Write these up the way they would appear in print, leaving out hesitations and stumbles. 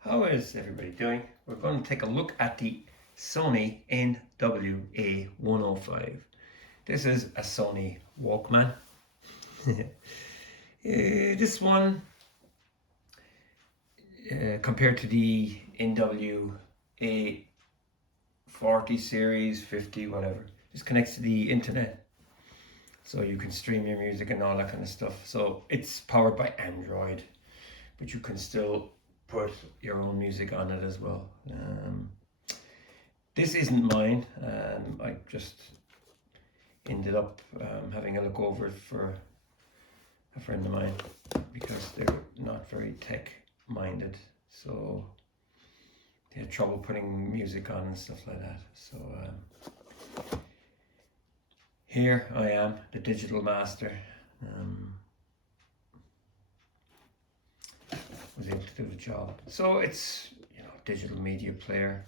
How is everybody doing? We're going to take a look at the Sony Nw-A105. This is a Sony Walkman. This one, compared to the Nw-A40 series, 50, whatever, this connects to the internet. So you can stream your music and all that kind of stuff. So it's powered by Android, but you can still put your own music on it as well. This isn't mine. I just ended up having a look over it for a friend of mine because they're not very tech minded, so they had trouble putting music on and stuff like that. So here I am, the digital master. Was able to do the job. So it's, digital media player,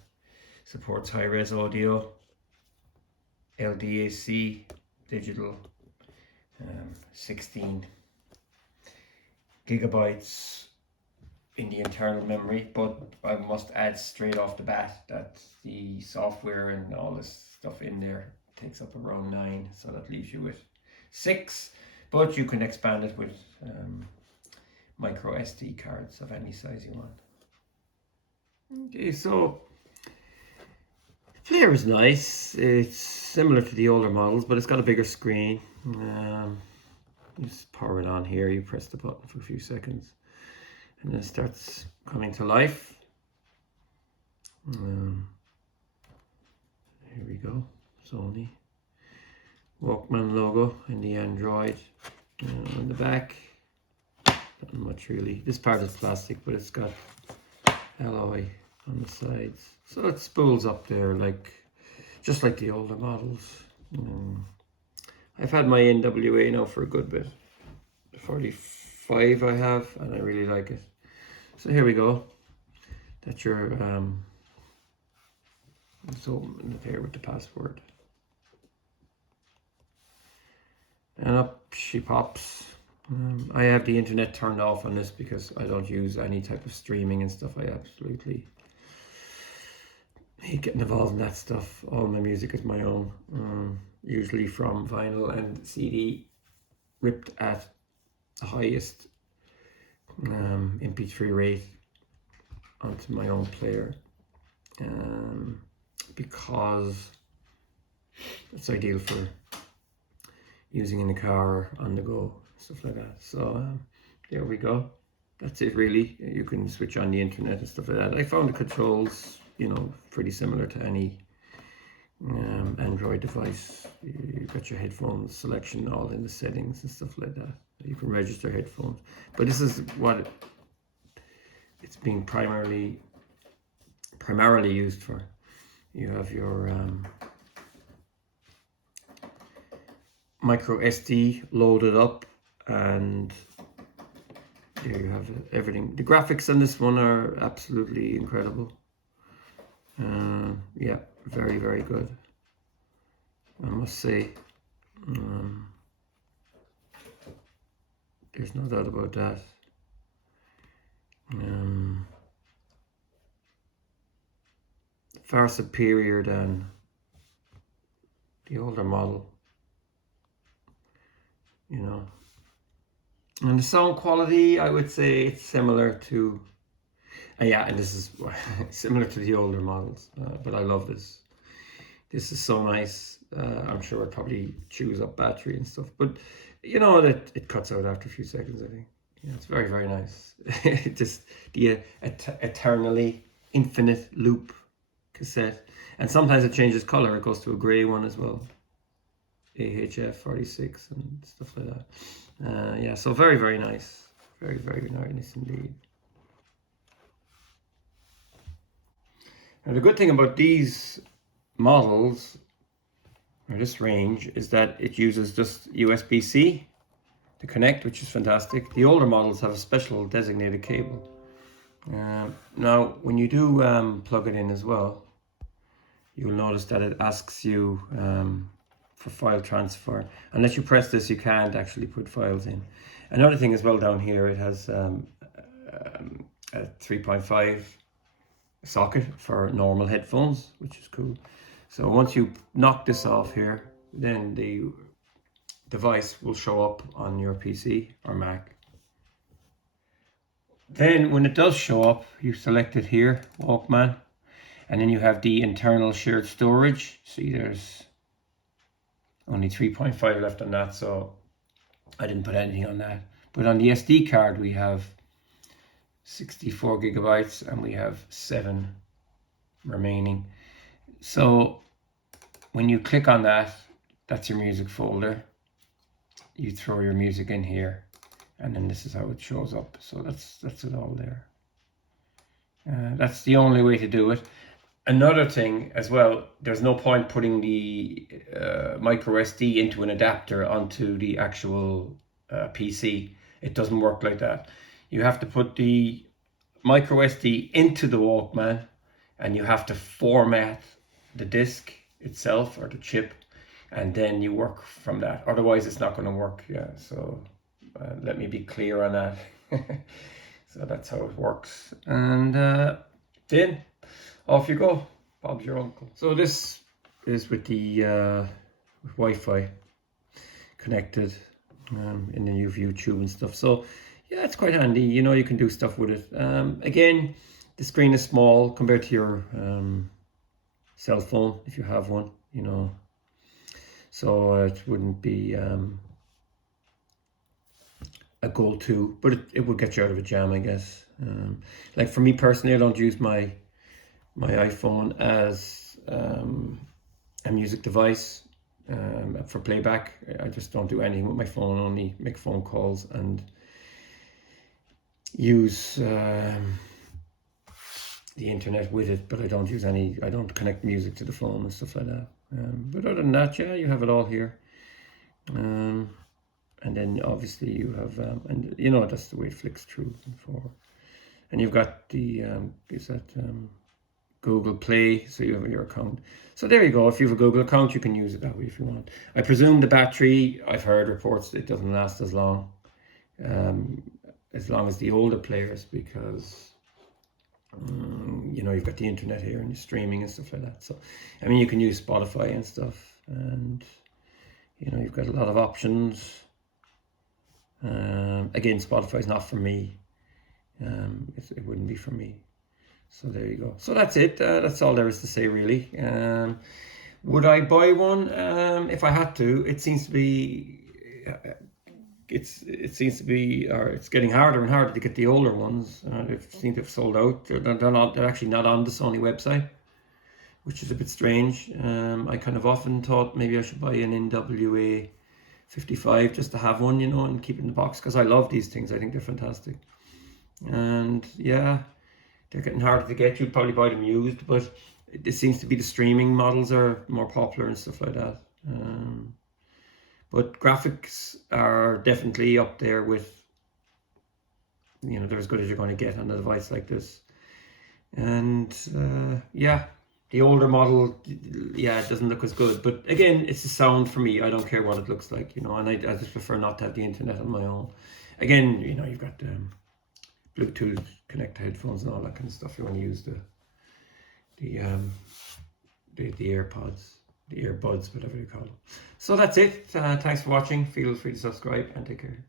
supports high-res audio, LDAC, digital, 16 gigabytes in the internal memory, but I must add straight off the bat that the software and all this stuff in there takes up around 9, so that leaves you with 6, but you can expand it with micro SD cards of any size you want. Okay, so the player is nice. It's similar to the older models, but it's got a bigger screen. You just power it on here, you press the button for a few seconds and then it starts coming to life. Here we go, Sony Walkman logo in the Android on the back. Not much really. This part is plastic, but it's got alloy on the sides, so it spools up there just like the older models. I've had my Nw-A now for a good bit. The 45 I have, and I really like it. So here we go. That's your let's open it here with the password, and up she pops. I have the internet turned off on this because I don't use any type of streaming and stuff. I absolutely hate getting involved in that stuff. All my music is my own, usually from vinyl and CD, ripped at the highest MP3 rate onto my own player, because it's ideal for using in the car or on the go, stuff like that. So there we go. That's it really. You can switch on the internet and stuff like that. I found the controls, pretty similar to any Android device. You've got your headphones selection all in the settings and stuff like that. You can register headphones, but this is what it's being primarily used for. You have your micro SD loaded up, and there you have everything. The graphics on this one are absolutely incredible. Yeah, very, very good, I must say. There's no doubt about that. Far superior than the older model, and the sound quality, I would say it's similar to and this is similar to the older models, but I love this. This is so nice. I'm sure it probably chews up battery and stuff, but that it cuts out after a few seconds, I think. It's very, very nice. Just the eternally infinite loop cassette, and sometimes it changes color. It goes to a gray one as well, AHF 46 and stuff like that. Yeah, so very, very nice. Very, very nice indeed. Now the good thing about these models, or this range, is that it uses just USB-C to connect, which is fantastic. The older models have a special designated cable. Now when you do plug it in as well, you'll notice that it asks you for file transfer. Unless you press this, you can't actually put files in. Another thing as well, down here it has a 3.5 socket for normal headphones, which is cool. So once you knock this off here, then the device will show up on your PC or Mac. Then when it does show up, you select it here, Walkman, and then you have the internal shared storage. See, there's only 3.5 left on that, so I didn't put anything on that. But on the SD card, we have 64 gigabytes and we have 7 remaining. So when you click on that, that's your music folder. You throw your music in here, and then this is how it shows up. So that's it all there. That's the only way to do it. Another thing as well, there's no point putting the micro SD into an adapter onto the actual PC. It doesn't work like that. You have to put the micro SD into the Walkman, and you have to format the disc itself or the chip, and then you work from that. Otherwise, it's not going to work. Yeah, so let me be clear on that. So that's how it works. And then off you go. Bob's your uncle. So this is with the Wi-Fi connected, and then you have YouTube and stuff. So yeah, it's quite handy. You know, you can do stuff with it. Again, the screen is small compared to your cell phone if you have one. You know, so it wouldn't be a go-to, but it would get you out of a jam, I guess. Like for me personally, I don't use my iPhone as a music device for playback. I just don't do anything with my phone, only make phone calls and use the internet with it, but I don't connect music to the phone and stuff like that. But other than that, yeah, you have it all here. And then obviously you have, and you know, that's the way it flicks through and forward. And you've got the, Google Play, so you have your account. So there you go. If you have a Google account, you can use it that way if you want. I presume the battery, I've heard reports it doesn't last as long as the older players, because you know, you've got the internet here and you're streaming and stuff like that. So I mean, you can use Spotify and stuff, and you know, you've got a lot of options. Again, Spotify is not for me. It wouldn't be for me. So there you go. So that's it. That's all there is to say, really. Would I buy one if I had to? It seems to be, or it's getting harder and harder to get the older ones. They seem to have sold out. They're actually not on the Sony website, which is a bit strange. I kind of often thought maybe I should buy an Nw-A105 just to have one, you know, and keep it in the box, because I love these things. I think they're fantastic. And yeah, they're getting harder to get. You'd probably buy them used, but it seems to be the streaming models are more popular and stuff like that. But graphics are definitely up there with, you know, they're as good as you're going to get on a device like this. And yeah, the older model, yeah, it doesn't look as good. But again, it's the sound for me. I don't care what it looks like, you know, and I just prefer not to have the internet on my own. Again, you know, you've got Bluetooth connect to headphones and all that kind of stuff. You want to use the AirPods, the earbuds, whatever you call them. So that's it. Thanks for watching. Feel free to subscribe and take care.